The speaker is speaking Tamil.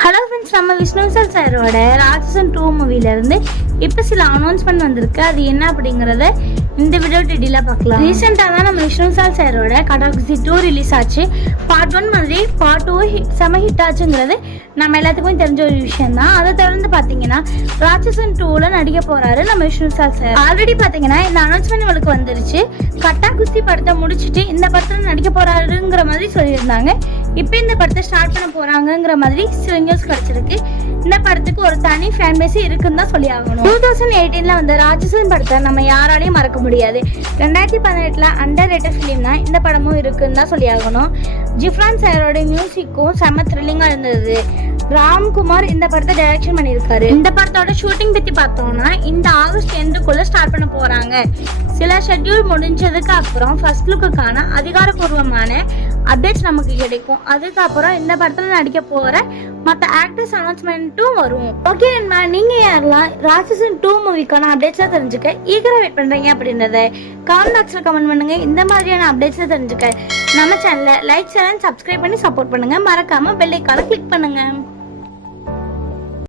ஹலோ ஃப்ரெண்ட்ஸ், நம்ம விஷ்ணு சாரோட ராட்சசன் 2 மூவில இருந்து இப்போ சில அனௌன்ஸ்மெண்ட் வந்திருக்கு. அது என்ன அப்படிங்கறத இந்த வீடியோ டீடைலா பார்க்கலாம். ரீசெண்டா தான் நம்ம விஷ்ணு சாரோட கடாக்சி 2 ரிலீஸ் ஆச்சு. பார்ட் 1 மாதிரி பார்ட் 2 செம ஹிட் ஆச்சுங்கிறது நம்ம எல்லாத்துக்குமே தெரிஞ்ச ஒரு விஷயம் தான். அதை தொடர்ந்து பாத்தீங்கன்னா ராட்சசன் 2ல நடிக்க போறாரு நம்ம விஷ்ணு சார். ஆல்ரெடி பாத்தீங்கன்னா இந்த அனௌன்ஸ்மெண்ட் உங்களுக்கு வந்துருச்சு. கட்டா குஸ்தி படத்தை முடிச்சுட்டு இந்த படத்துல நடிக்க போறாருங்கிற மாதிரி சொல்லியிருந்தாங்க. இப்போ இந்த படத்தை ஸ்டார்ட் பண்ண போறாங்கிற மாதிரி சில நியூஸ் கிடைச்சிருக்கு. இந்த படத்துக்கு ஒரு தனி ஃபேன் பேஸ் இருக்குன்னு தான் சொல்லி ஆகணும். 2018ல வந்த ராட்சசன் படத்தை நம்ம யாராலையும் மறக்க முடியாது. 2018ல அண்டர் ரேட்டட் ஃபிலிம் தான் இந்த படமும் இருக்குன்னு தான் சொல்லி ஆகணும். ஜிப்ரான் சாரோட மியூசிக்கும் செம்ம த்ரில்லிங்கா இருந்தது. ராம்குமார் இந்த படத்தை டைரக்ஷன் பண்ணியிருக்காரு. இந்த படத்தோட ஷூட்டிங் பத்தி பார்த்தோம்னா இந்த ஆகஸ்ட் எண்டுக்குள்ள ஸ்டார்ட் பண்ண போறாங்க. சில ஷெட்யூல் முடிஞ்சதுக்கு அப்புறம் ஃபர்ஸ்ட் லுக்குக்கான அதிகாரப்பூர்வமான அப்டேட்ஸ் நமக்கு கிடைக்கும். அதுக்கப்புறம் இந்த படத்துல நடிக்க போற மற்ற ஆக்டர்ஸ் அனௌன்ஸ்மெண்ட்டும் வரும். ஓகே நண்பா, நீங்க யாரெல்லாம் ராட்சசன் 2 மூவிக்கான அப்டேட்ஸா தெரிஞ்சுக்க ஈகரா வெயிட் பண்றீங்க அப்படின்றத கமெண்ட் பாக்ஸ்ல கமெண்ட் பண்ணுங்க. இந்த மாதிரியான அப்டேட்ஸை தெரிஞ்சுக்க நம்ம சேனலை லைக், ஷேர் அண்ட் சப்ஸ்கிரைப் பண்ணி சப்போர்ட் பண்ணுங்க. மறக்காம பெல் ஐகானை கிளிக் பண்ணுங்க.